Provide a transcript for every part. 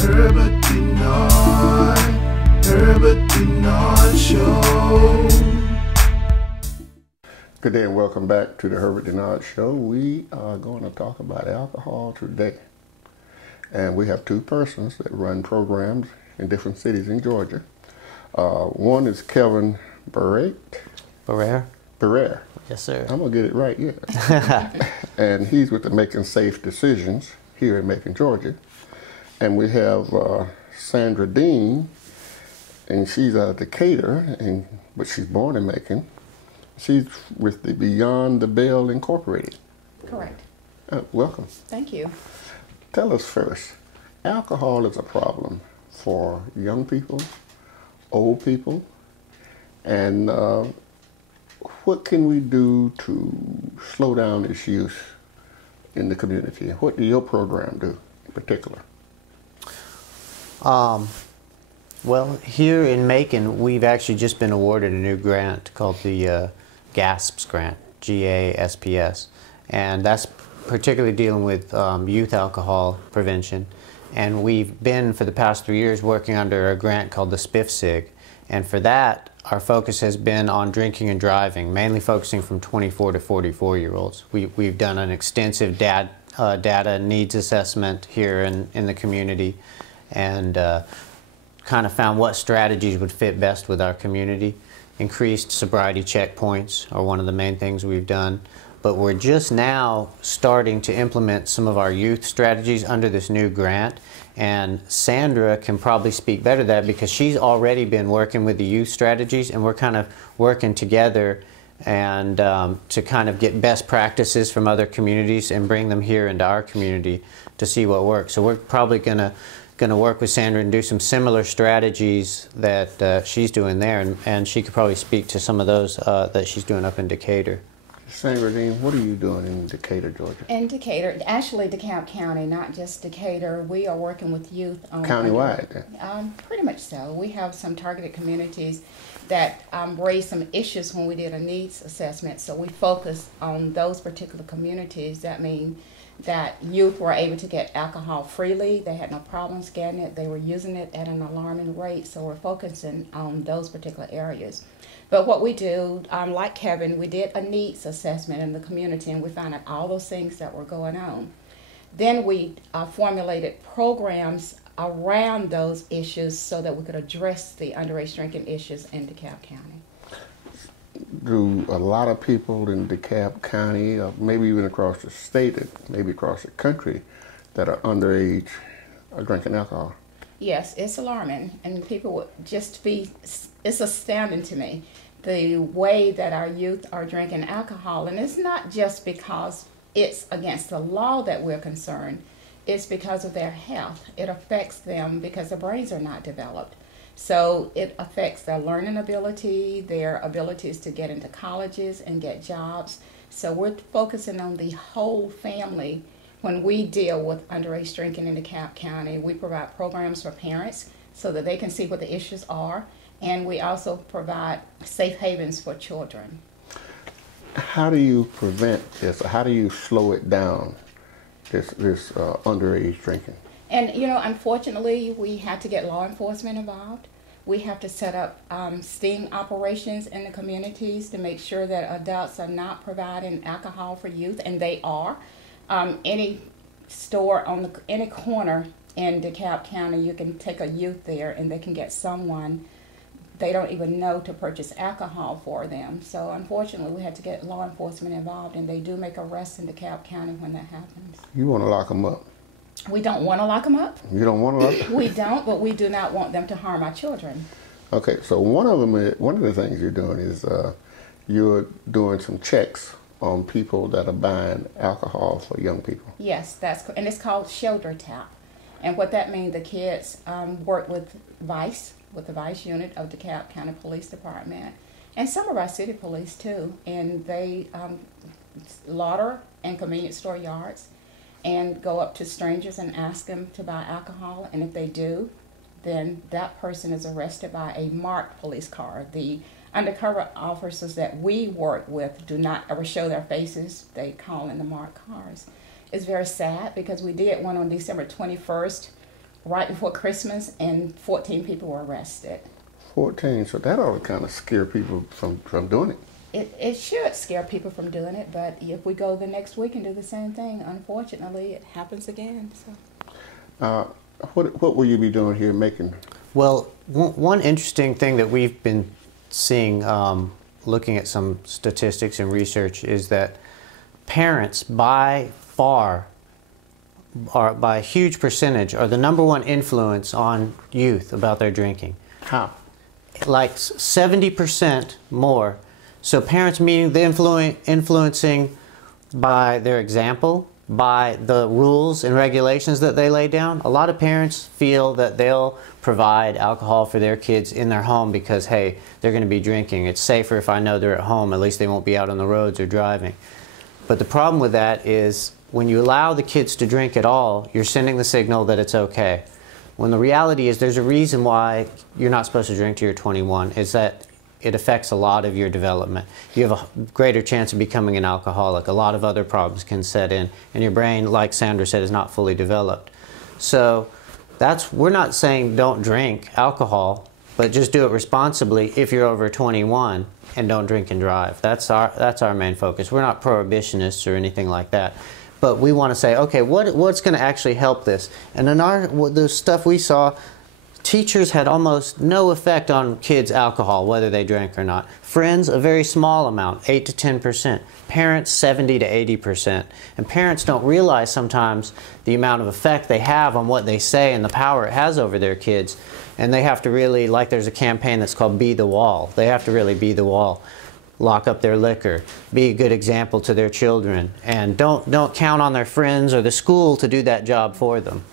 Herbert Dennard Show. Good day and welcome back to the Herbert Dennard Show. We are going to talk about alcohol today. And we have two persons that run programs in different cities in Georgia. One is Kevin Barrere. Barrere. Yes, sir. I'm going to get it right, yeah. And he's with the Macon Safe Decisions here in Macon, Georgia. And we have Sandra Dean, and she's out of Decatur, but she's born in Macon. She's with the Beyond the Bell Incorporated. Correct. Welcome. Thank you. Tell us first, alcohol is a problem for young people, old people, and what can we do to slow down its use in the community? What do your program do in particular? Well, here in Macon, we've actually just been awarded a new grant called the GASPS grant, G-A-S-P-S, and that's particularly dealing with youth alcohol prevention. And we've been, for the past 3 years, working under a grant called the SPIF-SIG. And for that, our focus has been on drinking and driving, mainly focusing from 24 to 44-year-olds. We've done an extensive data needs assessment here in the community, and kind of found what strategies would fit best with our community. Increased sobriety checkpoints are one of the main things we've done. But we're just now starting to implement some of our youth strategies under this new grant. And Sandra can probably speak better to that because she's already been working with the youth strategies, and we're kind of working together and to kind of get best practices from other communities and bring them here into our community to see what works. So we're probably going to work with Sandra and do some similar strategies that she's doing there, and she could probably speak to some of those that she's doing up in Decatur. Sandra Dean, what are you doing in Decatur, Georgia? In Decatur, actually DeKalb County, not just Decatur, we are working with youth on Countywide? Pretty much so. We have some targeted communities that raised some issues when we did a needs assessment, so we focused on those particular communities. That means that youth were able to get alcohol freely. They had no problems getting it. They were using it at an alarming rate, so we're focusing on those particular areas. But what we do, like Kevin, we did a needs assessment in the community, and we found out all those things that were going on. Then we formulated programs around those issues so that we could address the underage drinking issues in DeKalb County. Do a lot of people in DeKalb County, maybe even across the state, maybe across the country, that are underage are drinking alcohol? Yes, it's alarming, and people would just be, it's astounding to me, the way that our youth are drinking alcohol. And it's not just because it's against the law that we're concerned, it's because of their health. It affects them because their brains are not developed. So it affects their learning ability, their abilities to get into colleges and get jobs. So we're focusing on the whole family. When we deal with underage drinking in DeKalb County, we provide programs for parents so that they can see what the issues are, and we also provide safe havens for children. How do you prevent this? How do you slow it down, this underage drinking? And, you know, unfortunately, we had to get law enforcement involved. We have to set up sting operations in the communities to make sure that adults are not providing alcohol for youth, and they are. Any store on any corner in DeKalb County, you can take a youth there and they can get someone they don't even know to purchase alcohol for them. So unfortunately, we had to get law enforcement involved, and they do make arrests in DeKalb County when that happens. You want to lock them up? We don't want to lock them up. You don't want to lock them up? We don't, but we do not want them to harm our children. Okay, so one of the things you're doing is you're doing some checks on people that are buying alcohol for young people. Yes, and it's called shoulder tap. And what that means, the kids work with VICE, with the VICE unit of DeKalb County Police Department, and some of our city police too. And they lauder and convenience store yards and go up to strangers and ask them to buy alcohol. And if they do, then that person is arrested by a marked police car. The undercover officers that we work with do not ever show their faces. They call in the marked cars. It's very sad because we did one on December 21st right before Christmas, and 14 people were arrested. 14, so that ought to kind of scare people from doing it. It should scare people from doing it, but if we go the next week and do the same thing, unfortunately, it happens again. So, what will you be doing here in Macon? Well, one interesting thing that we've been seeing, looking at some statistics and research, is that parents by far, are by a huge percentage, are the #1 influence on youth about their drinking. How? Like 70% more. So parents, meaning the influencing by their example, by the rules and regulations that they lay down. A lot of parents feel that they'll provide alcohol for their kids in their home because, hey, they're going to be drinking. It's safer if I know they're at home. At least they won't be out on the roads or driving. But the problem with that is when you allow the kids to drink at all, you're sending the signal that it's okay. When the reality is there's a reason why you're not supposed to drink till you're 21, is that it affects a lot of your development. You have a greater chance of becoming an alcoholic. A lot of other problems can set in, and your brain, like Sandra said, is not fully developed. So we're not saying don't drink alcohol, but just do it responsibly if you're over 21 and don't drink and drive. That's our main focus. We're not prohibitionists or anything like that. But we want to say, okay, what's going to actually help this? And in the stuff we saw, teachers had almost no effect on kids' alcohol, whether they drank or not. Friends, a very small amount, 8 to 10%. Parents, 70 to 80%. And parents don't realize sometimes the amount of effect they have on what they say and the power it has over their kids. And they have to really, like there's a campaign that's called Be the Wall. They have to really be the wall. Lock up their liquor, be a good example to their children, and don't count on their friends or the school to do that job for them.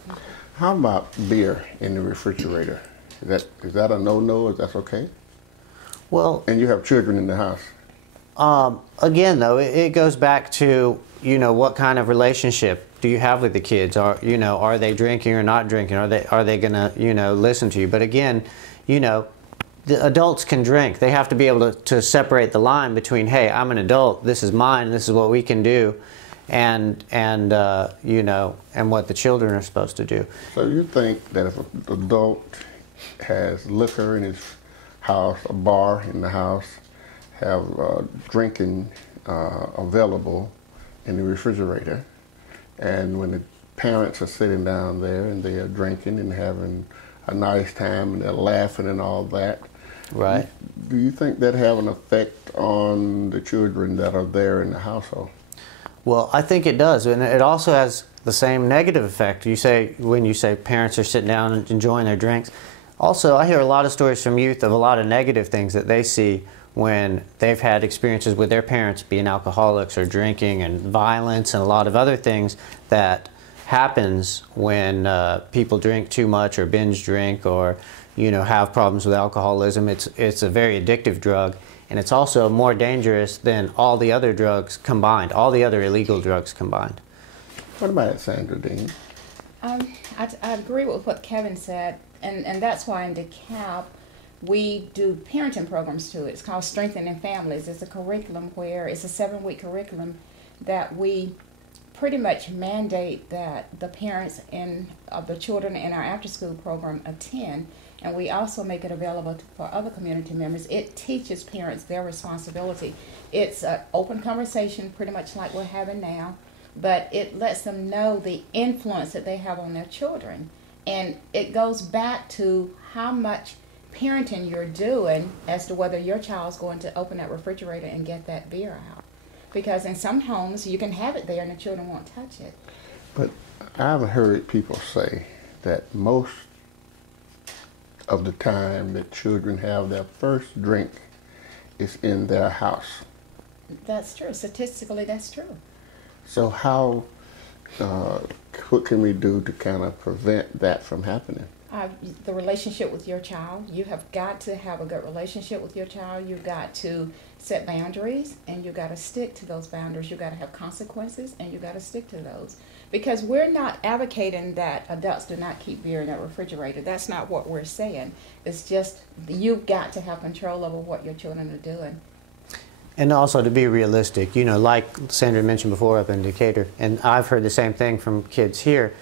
How about beer in the refrigerator? Is that a no-no? Is that okay? Well, and you have children in the house. Again, though, it goes back to what kind of relationship do you have with the kids? Are they drinking or not drinking? Are they gonna listen to you? But again, the adults can drink. They have to be able to separate the line between, hey, I'm an adult, this is mine, this is what we can do, and what the children are supposed to do. So you think that if an adult has liquor in his house, a bar in the house, have drinking available in the refrigerator, and when the parents are sitting down there and they are drinking and having a nice time and they're laughing and all that, right? Do you think that have an effect on the children that are there in the household? Well, I think it does, and it also has the same negative effect. When you say parents are sitting down and enjoying their drinks. Also, I hear a lot of stories from youth of a lot of negative things that they see when they've had experiences with their parents being alcoholics or drinking, and violence and a lot of other things that happens when people drink too much or binge drink or have problems with alcoholism. It's a very addictive drug, and it's also more dangerous than all the other drugs combined, all the other illegal drugs combined. What about Sandra Dean? I agree with what Kevin said, and that's why in DeKalb we do parenting programs too. It's called Strengthening Families. It's a curriculum where it's a 7-week curriculum that we pretty much mandate that the parents of the children in our after-school program attend, and we also make it available for other community members. It teaches parents their responsibility. It's an open conversation, pretty much like we're having now, but it lets them know the influence that they have on their children. And it goes back to how much parenting you're doing as to whether your child's going to open that refrigerator and get that beer out. Because in some homes, you can have it there and the children won't touch it. But I've heard people say that most of the time that children have their first drink is in their house. That's true. Statistically, that's true. So what can we do to kind of prevent that from happening? The relationship with your child. You have got to have a good relationship with your child. You've got to set boundaries, and you've got to stick to those boundaries. You've got to have consequences, and you've got to stick to those. Because we're not advocating that adults do not keep beer in their refrigerator. That's not what we're saying. It's just you've got to have control over what your children are doing. And also to be realistic, like Sandra mentioned before up in Decatur, and I've heard the same thing from kids here,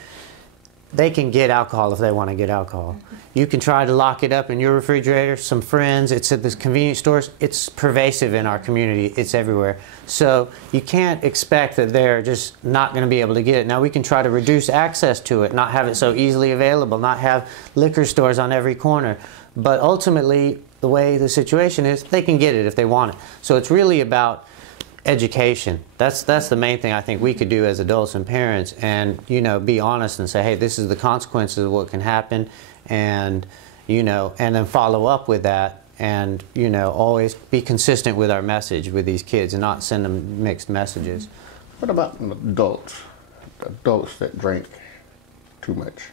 they can get alcohol if they want to get alcohol. You can try to lock it up in your refrigerator, some friends, it's at the convenience stores. It's pervasive in our community, it's everywhere. So you can't expect that they're just not going to be able to get it. Now we can try to reduce access to it, not have it so easily available, not have liquor stores on every corner. But ultimately, the way the situation is, they can get it if they want it. So it's really about education. That's the main thing I think we could do as adults and parents, and be honest and say, hey, this is the consequences of what can happen, and and then follow up with that, and always be consistent with our message with these kids and not send them mixed messages. What about adults that drink too much?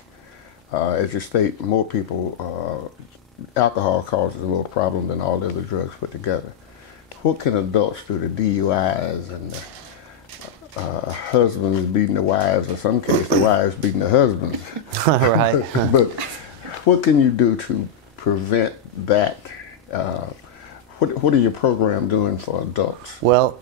As you state, more people, alcohol causes a more problem than all the other drugs put together. What can adults do? The DUIs and the husbands beating the wives, in some cases the wives beating the husbands. Right. But what can you do to prevent that? What are your program doing for adults? Well,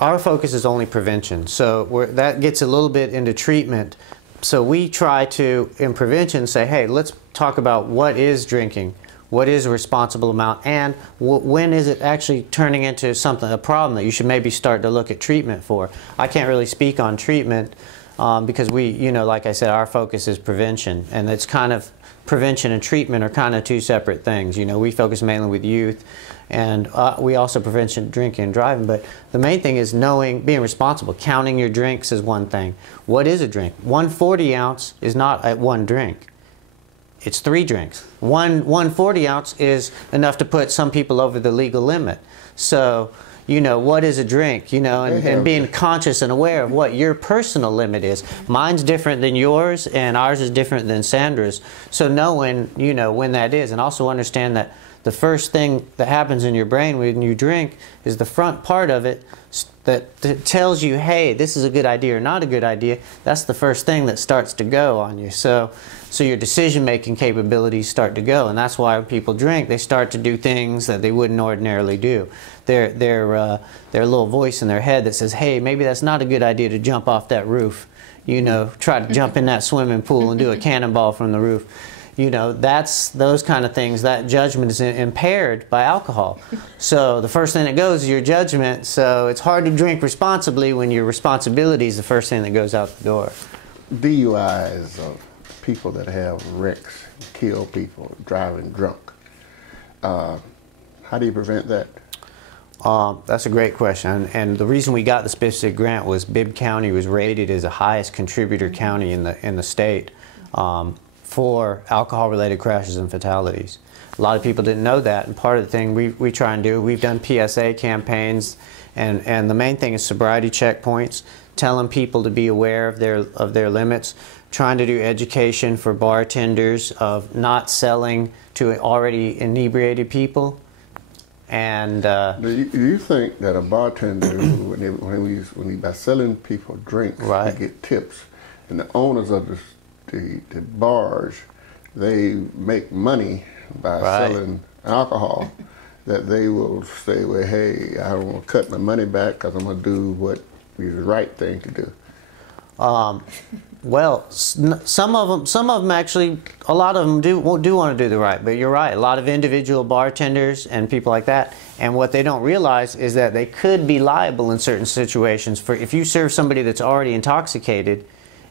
our focus is only prevention, so that gets a little bit into treatment. So we try to, in prevention, say, hey, let's talk about what is drinking. What is a responsible amount, and when is it actually turning into a problem that you should maybe start to look at treatment for? I can't really speak on treatment because like I said, our focus is prevention, and it's kind of prevention and treatment are kind of two separate things. We focus mainly with youth, and we also prevention drinking and driving. But the main thing is being responsible. Counting your drinks is one thing. What is a drink? 140 ounce is not at one drink. It's 3 drinks. One 40 ounce is enough to put some people over the legal limit. So, what is a drink? And being conscious and aware of what your personal limit is. Mine's different than yours, and ours is different than Sandra's. So knowing, when that is, and also understand that the first thing that happens in your brain when you drink is the front part of it that tells you, hey, this is a good idea or not a good idea. That's the first thing that starts to go on you. So your decision-making capabilities start to go, and that's why when people drink, they start to do things that they wouldn't ordinarily do. Their little voice in their head that says, hey, maybe that's not a good idea to jump off that roof. Try to jump in that swimming pool and do a cannonball from the roof. That's those kind of things. That judgment is impaired by alcohol. So the first thing that goes is your judgment. So it's hard to drink responsibly when your responsibility is the first thing that goes out the door. DUIs of people that have wrecks, kill people, driving drunk. How do you prevent that? That's a great question. And the reason we got the specific grant was Bibb County was rated as the highest contributor county in the state. For alcohol-related crashes and fatalities. A lot of people didn't know that, and part of the thing we try and do, we've done PSA campaigns, and the main thing is sobriety checkpoints, telling people to be aware of their limits, trying to do education for bartenders of not selling to already inebriated people. And do you think that a bartender, when he by selling people drinks, right, they get tips, and the owners of the bars, they make money by right, selling alcohol, that they will say, well, hey, I don't want to cut my money back because I'm going to do what is the right thing to do? Well, some of them actually, a lot of them do want to do the right, but you're right, a lot of individual bartenders and people like that, and what they don't realize is that they could be liable in certain situations. For if you serve somebody that's already intoxicated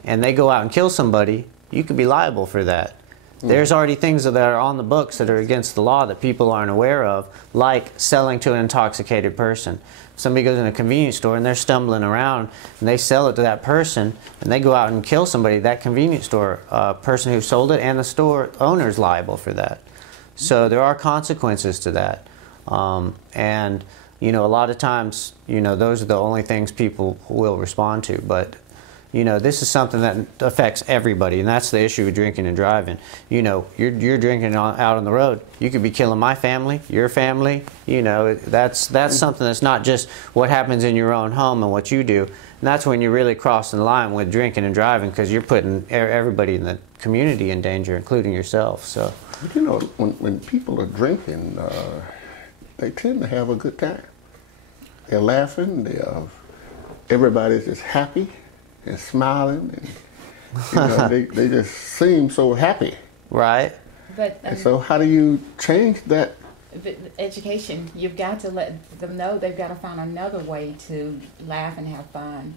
and they go out and kill somebody, you could be liable for that. There's already things that are on the books that are against the law that people aren't aware of, like selling to an intoxicated person. If somebody goes in a convenience store and they're stumbling around and they sell it to that person and they go out and kill somebody, that convenience store person who sold it and the store owner is liable for that. So there are consequences to that. And a lot of times, those are the only things people will respond to. But this is something that affects everybody, and that's the issue with drinking and driving. You're drinking out on the road. You could be killing my family, your family. That's something that's not just what happens in your own home and what you do. And that's when you're really crossing the line with drinking and driving, because you're putting everybody in the community in danger, including yourself. So, when people are drinking, they tend to have a good time. They're laughing. Everybody's just happy and smiling, They just seem so happy. Right. But And so how do you change that? education, you've got to let them know they've got to find another way to laugh and have fun.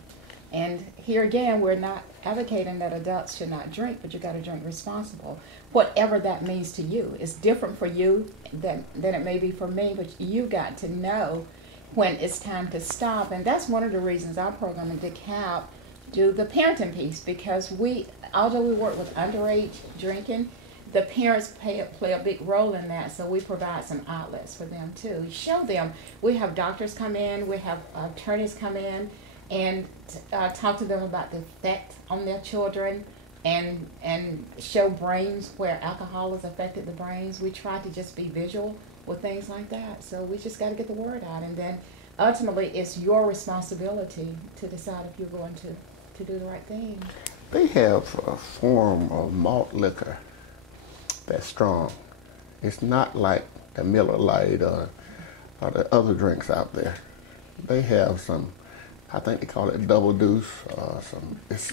And here again, we're not advocating that adults should not drink, but you got to drink responsible. Whatever that means to you. It's different for you than it may be for me, but you got to know when it's time to stop. And that's one of the reasons our program in DeKalb do the parenting piece, because although we work with underage drinking, the parents play a big role in that, so we provide some outlets for them too. Show them. We have doctors come in, we have attorneys come in, and talk to them about the effect on their children, and show brains where alcohol has affected the brains. We try to just be visual with things like that. So we just got to get the word out, and then ultimately it's your responsibility to decide if you're going to do the right thing. They have a form of malt liquor that's strong. It's not like the Miller Lite or the other drinks out there. They have some, I think they call it double deuce. It's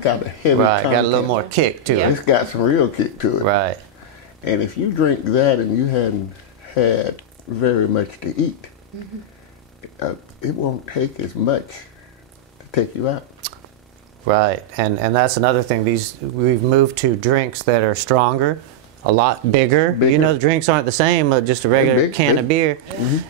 got a heavy Right, content. got a little more kick to Yeah. it. It's got some real kick to it. Right. And if you drink that and you hadn't had very much to eat, it won't take as much to take you out. Right, and that's another thing. We've moved to drinks that are stronger, a lot bigger. You know, the drinks aren't the same as just a regular can of beer.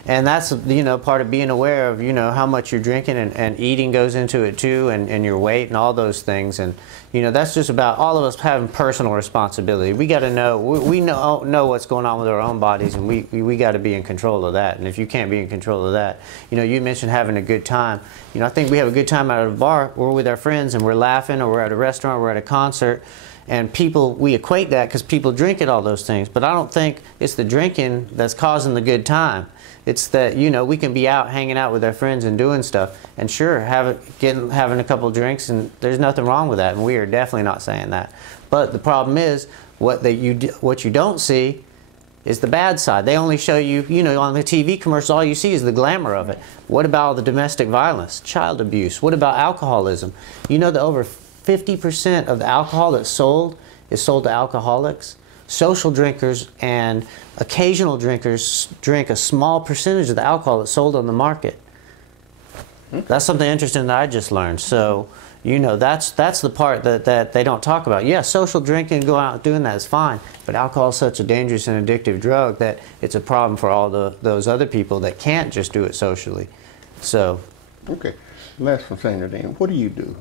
And that's, part of being aware of, how much you're drinking, and eating goes into it too, and your weight and all those things. And, that's just about all of us having personal responsibility. We got to know, we know what's going on with our own bodies, and we got to be in control of that. And if you can't be in control of that, you mentioned having a good time. I think we have a good time out at a bar. We're with our friends and we're laughing, or we're at a restaurant, we're at a concert. And we equate that because people drink at all those things. But I don't think it's the drinking that's causing the good time. It's that, we can be out hanging out with our friends and doing stuff. And sure, having a couple drinks, and there's nothing wrong with that. And we are definitely not saying that. But the problem is, what you don't see is the bad side. They only show you, on the TV commercials, all you see is the glamour of it. What about all the domestic violence, child abuse? What about alcoholism? That over 50% of the alcohol that's sold is sold to alcoholics. Social drinkers and occasional drinkers drink a small percentage of the alcohol that's sold on the market. That's something interesting that I just learned. So, that's the part that they don't talk about. Yeah, social drinking, go out doing that is fine, but alcohol is such a dangerous and addictive drug that it's a problem for all those other people that can't just do it socially. So. Okay. Last from Sandra then, what do you do?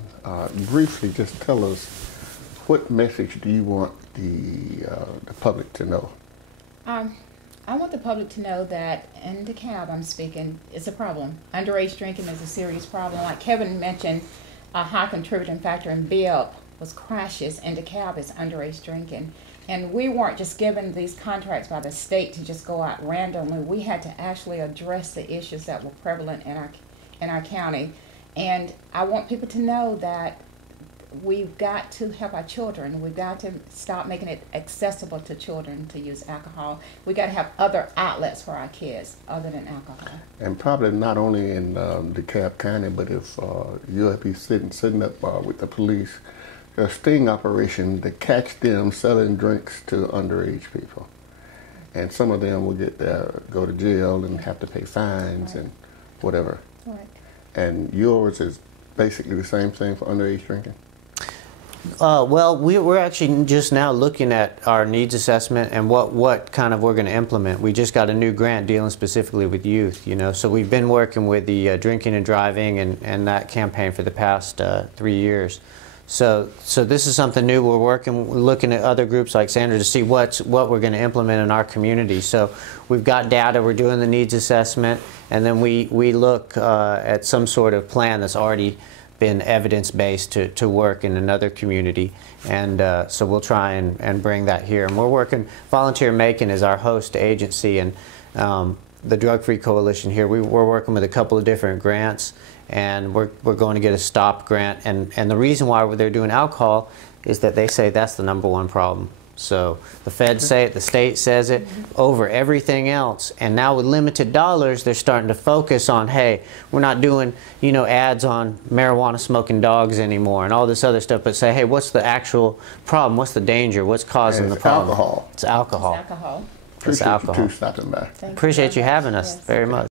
Briefly, just tell us, what message do you want the public to know? I want the public to know that in DeKalb, I'm speaking, it's a problem. Underage drinking is a serious problem. Like Kevin mentioned, a high contributing factor in BILP was crashes, and DeKalb is underage drinking. And we weren't just given these contracts by the state to just go out randomly. We had to actually address the issues that were prevalent in our county. And I want people to know that we've got to help our children. We've got to stop making it accessible to children to use alcohol. We've got to have other outlets for our kids other than alcohol. And probably not only in DeKalb County, but if you'll be sitting up with the police, a sting operation to catch them selling drinks to underage people. And some of them will go to jail and have to pay fines and whatever. Right. And yours is basically the same thing for underage drinking? Well, we're actually just now looking at our needs assessment and what kind of we're going to implement. We just got a new grant dealing specifically with youth, so we've been working with the drinking and driving and that campaign for the past 3 years. So this is something new. We're looking at other groups like Sandra to see what we're going to implement in our community. So we've got data, we're doing the needs assessment, and then we look at some sort of plan that's already been evidence-based to work in another community. And so we'll try and bring that here. And we're working, Volunteer Macon is our host agency, and the Drug Free Coalition here, we're working with a couple of different grants, and we're going to get a STOP grant. And the reason why they're doing alcohol is that they say that's the #1 problem. So the feds say it, the state says it, over everything else. And now with limited dollars, they're starting to focus on, hey, we're not doing, you know, ads on marijuana smoking dogs anymore and all this other stuff, but say, hey, what's the actual problem? What's the danger? What's causing the problem? Alcohol. It's alcohol. It's alcohol. It's Appreciate alcohol. you two stopping by. Thank you Appreciate very you much. having us Yes. very much.